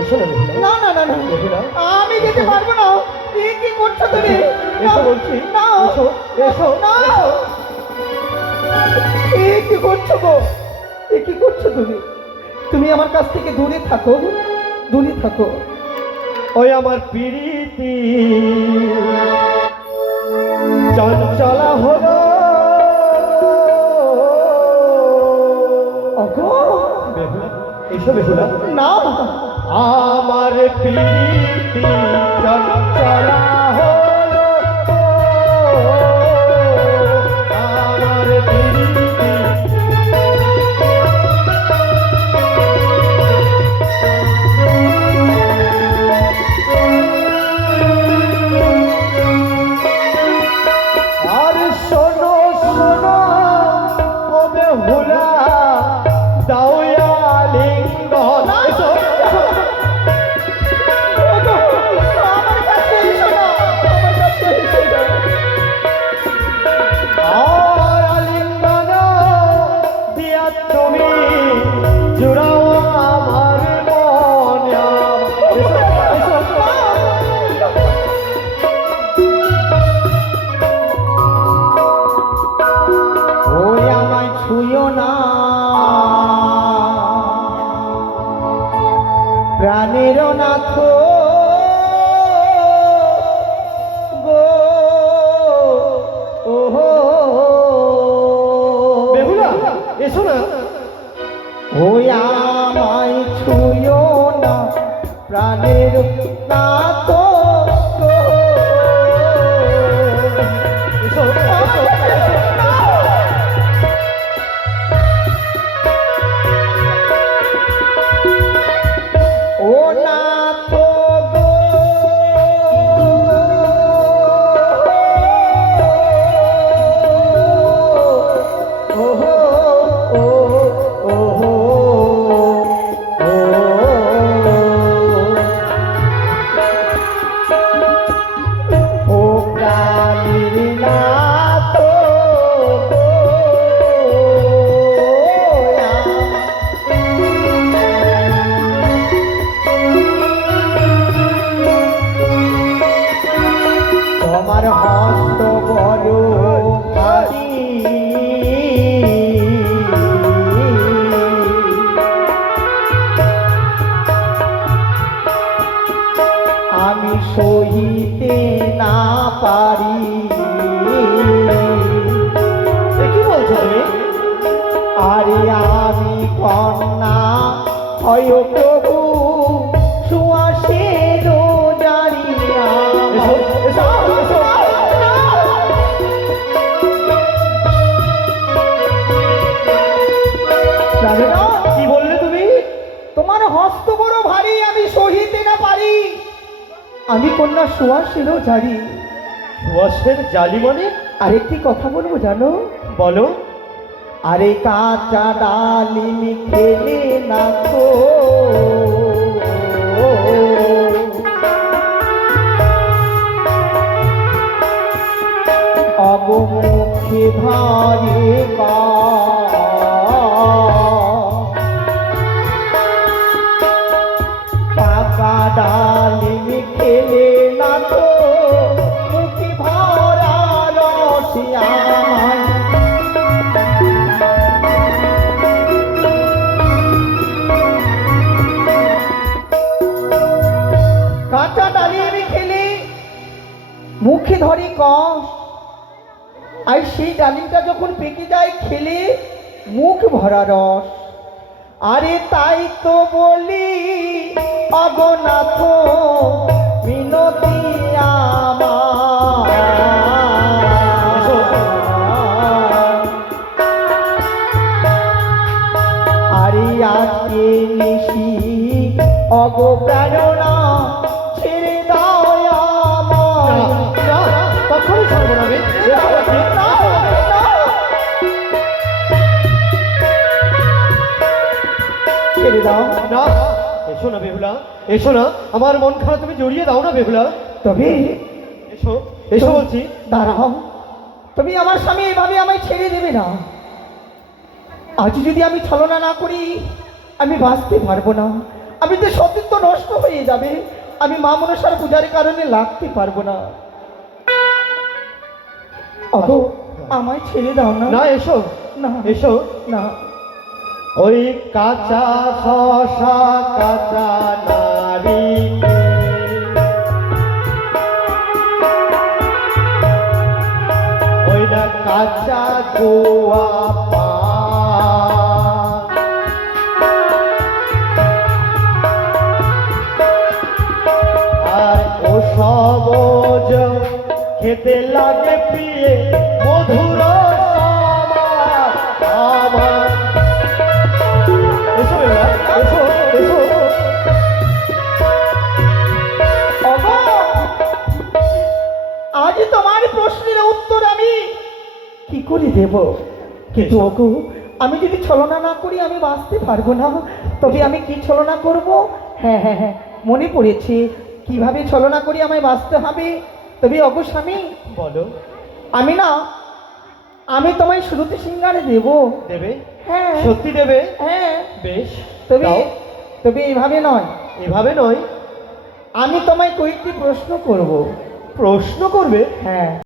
এসো না বেহুলা। না না না না বেহুলা, আমি যেতে পারবো না। এ কি করছো তুমি? এসো বলছি। না এসো এসো না। এসো। এ কি করছো গো? এ কি করছো তুমি? তুমি আমার কাছ থেকে দূরে থাকো, দূরে থাকো। ওই আমার পিরিতি চঞ্চলা হলো। ওগো বেহুলা, এসো বেহুলা। না আমার পিরিতি চঞ্চলা হলো। আমার পিরিতি আর শোনো শোনো ও বেহুলা, দাওয়া লিঙ্গন। এসো এসো। ওগো, আমার কাছে এসো না, আমার কাছে এসো না। আর আলিঙ্গন দিয়া তুমি জুড়াও আমার মন। এসো এসো। ওই আমায় ছুঁয়ো না, প্রাণের নাথ গো। ওহো বেহুলা, এসো না। ওই আমায় ছুঁয়ো না, প্রাণের নাথ গো। এসো এসো এসো। ও নাথ গো, ওহো ওহো ও প্রাণীর নাথ গো। তোমার হস্ত বড় ভারী, আমি সহিতে না পারি। এ কি বলছো তুমি? আরে আমি কন্যা হয় প্রভু, সুয়াসের জারিয়া। এসো এসো এসো। রাজা, কি বললে তুমি? তোমার হস্ত বড় ভারী, আমি সহিতে না পারি। আমি কন্যা সুয়াসেরও জারি। সুয়াসের জালি মানে? আরেকটি কথা বলবো জানো? বলো। আরে কাঁচা ডালিম খেলে না তো, অবমুখে ভারে পাকা ডালিম খেলে না তো, মুখে ভরা রসিয়া কাঁচা ডালিম খেলে মুখে ধরে কষ, আর সেই ডালিমটা যখন পেকে যায় খেলে মুখ ভরা রস। আরে তাই তো বলি অগনাথ মিনতি আমার, আরে আজকে নিশি অগ প্রেরণা ছেড়ে দাও আমায়। না, কখনোই ছাড়বো না আমি। এসো বলছি। ছেড়ে দাও। না, এসো না বেহুলা, এসো না। আমার মন খারাপ, তুমি জড়িয়ে দাও না বেহুলা। তবে এসো এসো বলছি। দাঁড়াও, তুমি আমার স্বামী এভাবে আমায় ছেড়ে দেবে না। আজ যদি আমি ছলনা না করি আমি বাঁচতে পারবো না। আমি তো সতীর্থ নষ্ট হয়ে যাবে, আমি মা মনসার পূজার কারণে লাগতে পারবো না। অগো, আমায় ছেড়ে দাও না। না, এসো না এসো। না, ওই কাঁচা শশা কাঁচা নারিকেল, ওই না কাঁচা গোয়া পান, আর ও সবজ খেতে লাগে প্রিয়ে মধুর সমাজ আমার। এসো এবার, এসো এসো। অগো, আজ তোমার প্রশ্নের উত্তর আমি কি করে দেব? কিন্তু অগো, আমি যদি ছলনা না করি আমি বাঁচতে পারবো না। তবে আমি কি ছলনা করব? হ্যাঁ হ্যাঁ হ্যাঁ, মনে পড়েছে কিভাবে ছলনা করি আমায় বাঁচতে হবে। তবে অগো স্বামী, বলো। আমি তোমায় শ্রুতি সিঙ্গারে দেব। দেবে? হ্যাঁ সত্যি দেবে? হ্যাঁ, বেশ, তবে দাও। তবে এইভাবে নয়, এভাবে নয়। আমি তোমায় কয়েকটি প্রশ্ন করব। প্রশ্ন করবে? হ্যাঁ।